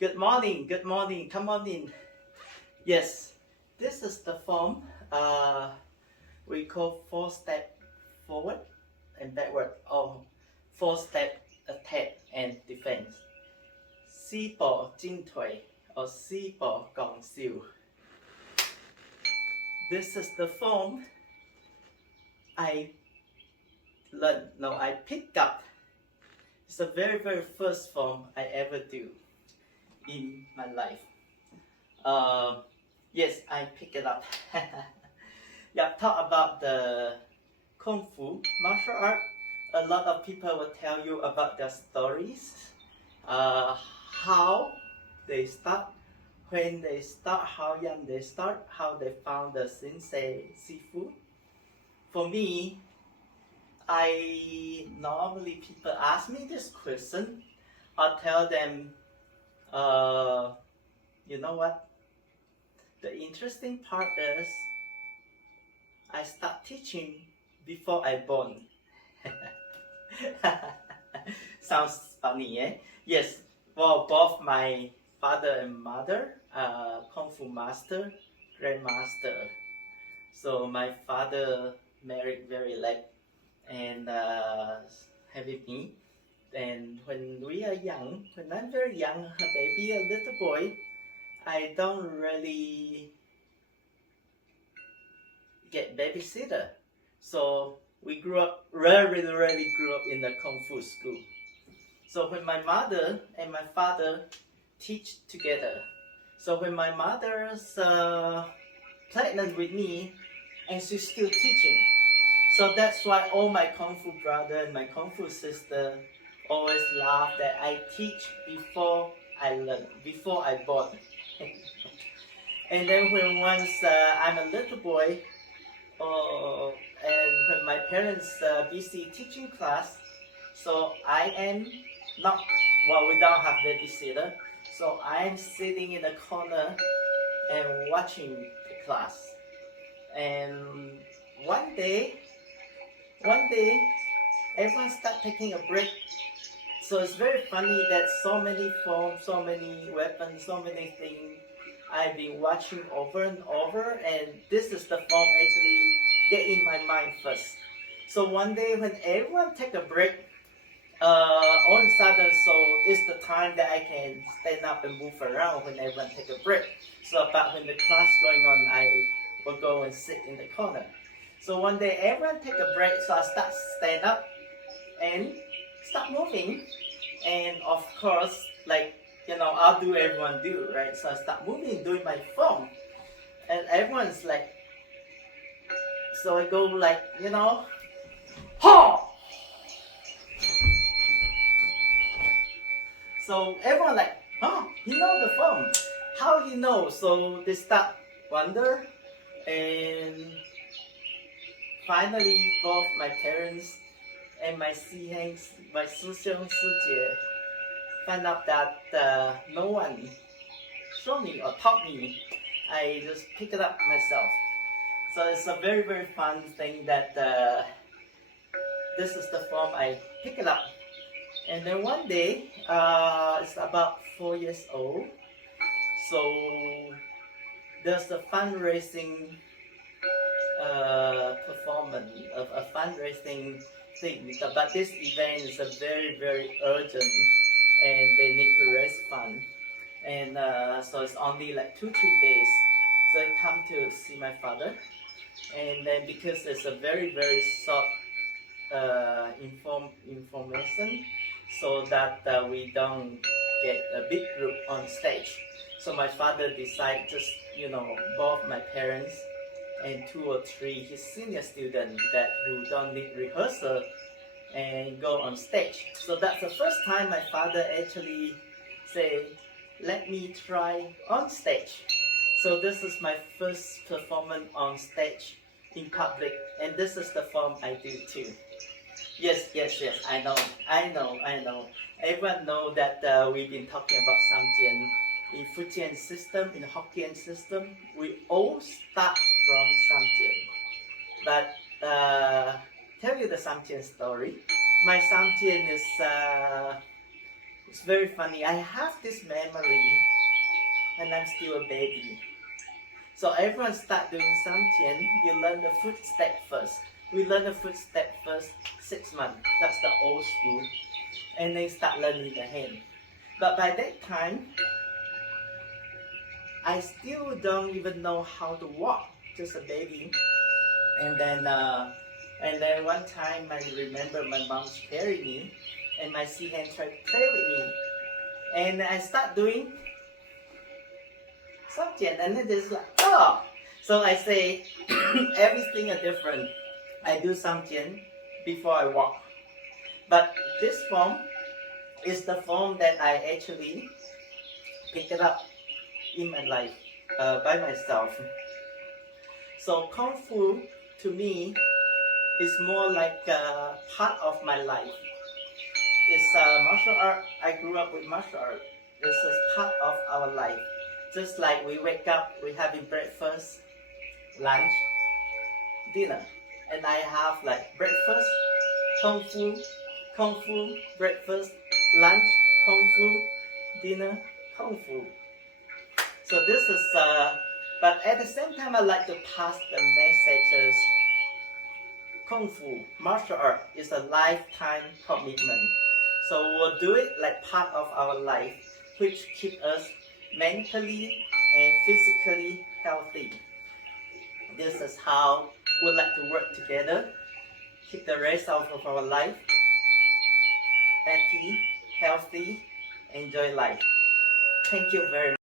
Good morning, good morning. Come on in. Yes, this is the form we call four-step forward and backward, or four-step attack and defense. 四步进退 or 四步攻守. This is the form I learned, no, I picked up. It's the very first form I ever do in my life. Yes, I pick it up. Yeah, talk about the Kung Fu martial art. A lot of people will tell you about their stories, how they start, when they start, how young they start, how they found the sensei Sifu. For me, normally people ask me this question, I'll tell them, you know what? The interesting part is I start teaching before I born. Sounds funny, eh? Yes, well, both my father and mother are Kung Fu master, grandmaster. So my father married very late and having me. And when we are young, when I'm very young, a baby, a little boy, I don't really get babysitter. So we grew up, really grew up in the Kung Fu school. So when my mother and my father teach together. So when my mother's pregnant with me and she's still teaching. So that's why all my Kung Fu brother and my Kung Fu sister always laugh that I teach before I learn, before I born. And then when once I'm a little boy, and when my parents busy teaching class, so I am not, well, we don't have babysitter, so I'm sitting in the corner and watching the class. And one day, everyone start taking a break. So it's very funny that so many forms, so many weapons, so many things I've been watching over and over, and this is the form actually get in my mind first. So one day when everyone take a break, all of a sudden, so it's the time that I can stand up and move around when everyone take a break. So but when the class going on, I will go and sit in the corner. So one day everyone take a break, so I start stand up and start moving. And of course, like, I'll do everyone do, right? So I start moving, doing my form. And everyone's like, so I go like, ha! So everyone like, huh, he know the form. How he know? So they start wonder, and finally both my parents and my sihangs, my 师兄师姐 found out that no one showed me or taught me. I just pick it up myself. So it's a very fun thing that this is the form I pick it up. And then one day, it's about 4 years old. So there's a fundraising performance, of a fundraising thing. But this event is a very urgent, and they need to raise fund. And so it's only like 2-3 days. So I come to see my father, and then because it's a very short information, so that we don't get a big group on stage. So my father decided just, both my parents and 2 or 3 his senior students that who don't need rehearsal and go on stage. So that's the first time my father actually say, let me try on stage. So this is my first performance on stage in public, and this is the form I do too. Yes, I know. Everyone know that we've been talking about Samjian. In Fujian system, in Hokkien system, we all start from Samjian. But tell you the Samjian story. My Samjian is It's very funny. I have this memory when I'm still a baby. So everyone start doing Samtian, you learn the footstep first. We learn the footstep first 6 months. That's the old school. And then start learning the hand. But by that time, I still don't even know how to walk, just a baby. And then one time I remember my mom's carrying me, and my sea hen tried to play with me, and I start doing something, and then it's like oh. So I say everything is different. I do something before I walk, but this form is the form that I actually picked it up in my life by myself. So Kung Fu to me is more like a part of my life. It's a martial art. I grew up with martial art. This is part of our life. Just like we wake up, we having breakfast, lunch, dinner. And I have like breakfast, Kung Fu, breakfast, lunch, Kung Fu, dinner, Kung Fu. So this is, but at the same time I like to pass the messages. Kung Fu, martial art, is a lifetime commitment. So we'll do it like part of our life, which keep us mentally and physically healthy. This is how we like to work together, keep the rest of our life happy, healthy, enjoy life. Thank you very much.